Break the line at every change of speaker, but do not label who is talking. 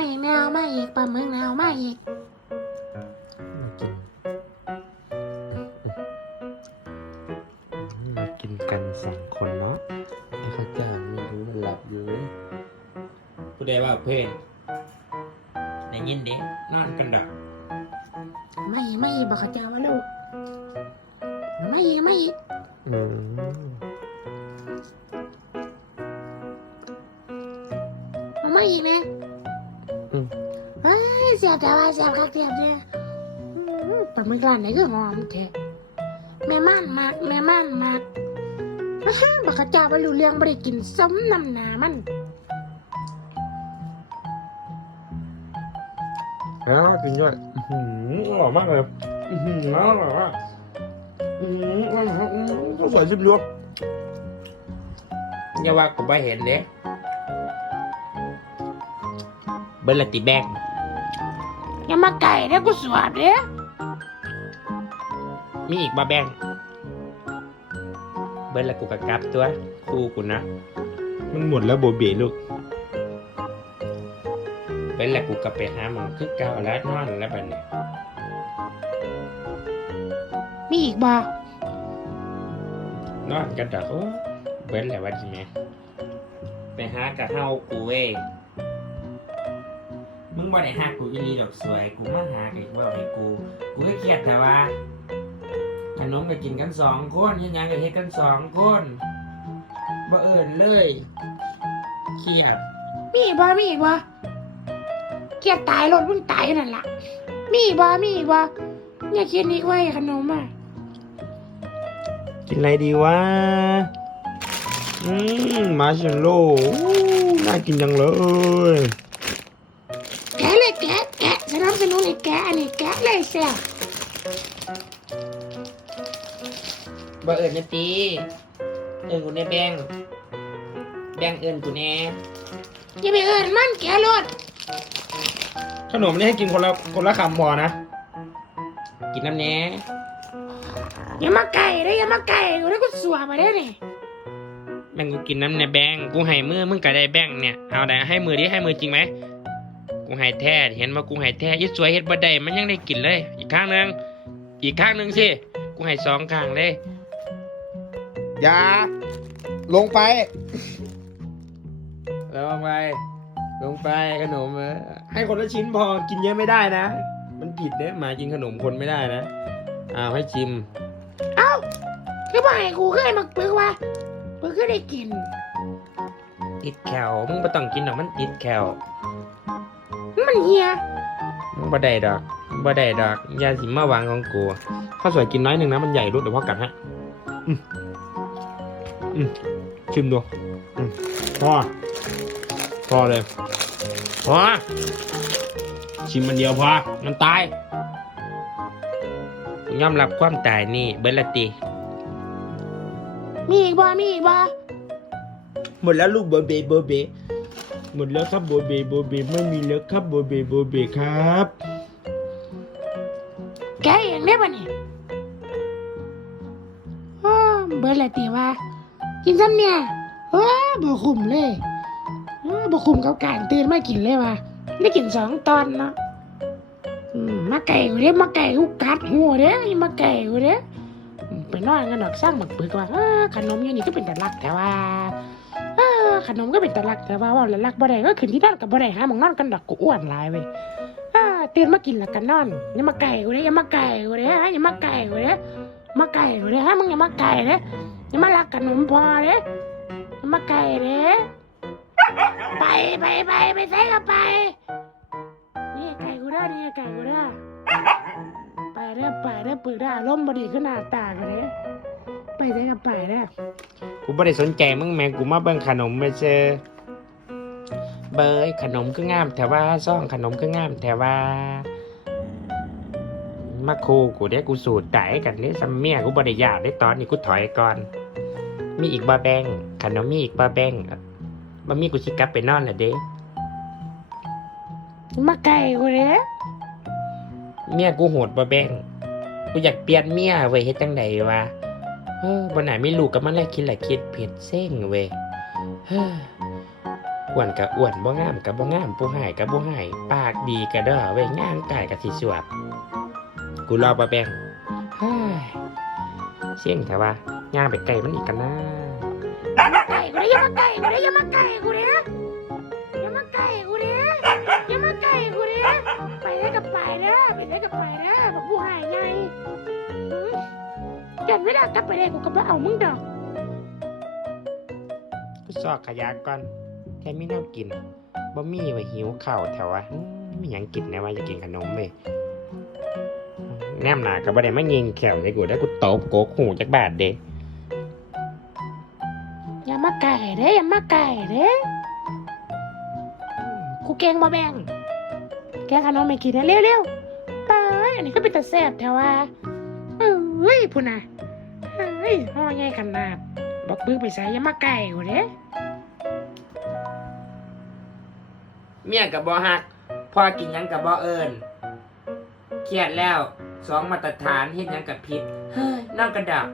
มาอีกแมวมาอีกปลาหมึกแมวมาอีก
มากินกันสองคนเนาะนี่เขาจ้างไม่รู้มันหลับอยู่เลย
ผู้ใดว่าเพลงได้ยินเด็นอนกันดอก
มาอีกมาอีกบอกเขาเจ้าว่าลูกมาอีกมาอีก
อืม
ม ยเสียบแต่ว่าเสียบคักเสียบเนี่ยปลาหมึกร้านไหนก็หอมแท้แม่ม่านมากแม่ม่านมากอ้าฮะบอกเขาเจ้าว่ารู้เรื่องไม่ได้กินส้มน้ำหนามัน
แล้วกินด้วยอื้อหืออร่อยมากเลยอือหืออร่อยมากอือหืออร่อยมากอื้อหือข้าวสวยชิมดู
อย่าว่ากูบ่เห็นเด้เบิร์ลติแบง
อย่ามาไก่เด้อกูสวดเด้อ
มีอีกบ่แบงเบิร์ละกูกะกลับตัวครูกูนะ
มันหมดแล้วโบเบลูก
เบิร์ละกูกะไปหาหมองคือเก่าแล้วนอนแล้วบัดนี้
มีอีกบ่
นอนกันดอกโอ้เบิร์ละวันนี้แหม่ไปหากะเฮากูเว้ย มึงบ่ได้หากูอีหลีดอกสวย กูมาหาไอ้บ่ให้กู กูก็เครียดแต่ว่าขนมก็กินกันสองคนยังยังก็เฮ็ดกันสองคนบ่เอิญเลยเครียด
มีอีกบ่มีอีกบ่เกลียดตายรถมึงตายอยู่นั่นล่ะ มีอีกบ่มีอีกบ่อย่าคิดอีกไว้ขนมอะ
กินอะไรดีวะ อืม มาร์ชเมลโล่อู้น่ากินจังเลย
นับสนุนให้แกะอันนี้แกะเลยเสีย
บ่เอิญนะตีเอิญกูแน่แบงแบงเอิญกูแน่
อย่าไปเอิ้นมันแกะรถ
ขนมนี่ให้กินคนละคนละคำพอนะ
กินน้ำแน่
อย่ามาไก่เด้อย่ามาไก่กูได้กูสวมาได้อนี่
แบงกูกินน้ำแน่แบงกูให้มือมึงก็ได้แบงเนี่ยเอาได้ให้มือดิให้มือจริงไหม กูให้แท้เห็นว่ากูให้แท้ยิ่สวยเฮ็ดบ่ได้มันยังได้กินเลย อีกข้างหนึงอีกข้างหนึงสิกูให้สองข้างเลย
อย่าลงไปลงไป ลงไปขนมเออให้คนละชิ้นพอกินเยอะไม่ได้นะ มันผิดเนี่ยหมากินขนมคนไม่ได้นะอ้าวให้ชิม
เอ้าคือบ่ให้กูเคยมาปึกว่าปึกคือได้กิน
ติดแขวมึงบ่ต้องกินดอกมันติดแขว
มันเฮีย
มึงบ่ได้ดอกบ่ได้ดอกอย่าสิมาหวังของกู
ข้าวสวยกินน้อยหนึ่งนะมันใหญ่ลูกเดี๋ยวพ่อกัดฮะอืมอืมชิมดูอืมพอพอเลย
พอ
ชิมมันเดียวพอ
มันตายกูยอมรับความตายนี่เบิดละติ
มีอีกบ่มีอีกบ่
หมดแล้วลูกโบเบโบเบ หมดแล้วครับโบเบโบเบไม่มีแล้วครับโบเบโบเบครับ
แกเองได้ป่ะนี่อ้อเบิดละตีว่ากินซ้ำเนี่ยเฮ้อบ่คุมเลยเอ้อบ่คุมกับการตื่นมากินเลยว่ะได้กินสองตอนเนาะมาไก่กูเด้มาไก่กูกัดหัวเด้อีมาไก่กูเด้ไปนอนกันดอกสร้างหมักปึกว่าขนมอย่างนี้ก็เป็นแตะลักแต่ว่า เออขนมก็เป็นตะลักแต่ว่าว่าละลักบ่ได้ก็ขึ้นที่นอนกับบ่ได้หาหมองนอนกันดอกกูอ้วนหลายเว้ยอ่าตื่นมากินแล้วกันนอนอย่ามาไก่กูเด้อย่ามาไก่กูเด้ฮะอย่ามาไก่กูเด้มาไก่กูเด้ฮะมึงอย่ามาไก่เด้อย่ามาลักขนมพอเด้อย่ามาไก่เด้ไปไปไปไปใส่กับไป นี่ไก่กูได้นี่ไก่กูได้ไปเด้อไปเด้อปึกได้ออารมบดีขึ้นหน้าตากันเลยไปได้กับไปได้ อ
กูบ่ได้สนใจมึงแม่กูมาเบิ่งขนมไปเจอเบยขนมก็งามแต่ว่าซ่องขนมก็งามแต่ว่ามาโคกูเด้กูสูตรไดกันเด้ซัมเมียกูบ่ได้อยากได้ตอนนี้กูถอยก่อน มีอีกบาแบงขนมมีอีกบาแบงบ่มีกูสิกลับไปนอนน่ะเด้
มาไก่กูเลย
เมียกูโหดบาแบงกูอยากเปลี่ยนเมียเว้ยเฮ็ดจังไดวะ เออวันไหนไม่รู้กับมันแล้วคิดแหละคิดเผ็ดเส้งเว้ยเฮ้ออ้วนกับอ้วนบ่งามกับบ่งามผู้หายกับบ่ให้ปากดีกับด้อเว้ยย่างกายกับสิสวบกูรอปะแบงเฮ้ยเสียงแต่ว่าย่างไปไกลมันอีกกันนะ
อย่ามาไกลกูเด้อย่ามาไกลกูเด้อย่ามาไกล ไม่ได้กลับไปได้กูก็บ่เอามึงดอก
กูซอกขยะก่อนแค่มีแนวกินบ่มีไว้หิวข้าวแถววะอื้อมีหยังกินแน่ว่าจะกินขนมเว้ยแนมหนาก็บ่ได้มายิงแขวใส่กูได้กูตบโกกหูจักบาทเด้
อย่ามาไก่เด้อย่ามาไก่เด้กูเก่งมาแบ่งแกงขนมไม่กินนะเร็วๆไปอันนี้ก็เป็นตาแซ่บแถวว่าเอ้ยพุ่นน่ะ เฮ้ยห่อใหญ่ขนาดบอกปื้อไปใส่อย่ามาไก่กูเด้
เมียกับบ่ฮักพ่อกินหยังกับบ่เอิญเครียดแล้วสองมาตรฐานเฮ็ดหยังกับผิดเฮ้ยน้องกระดับ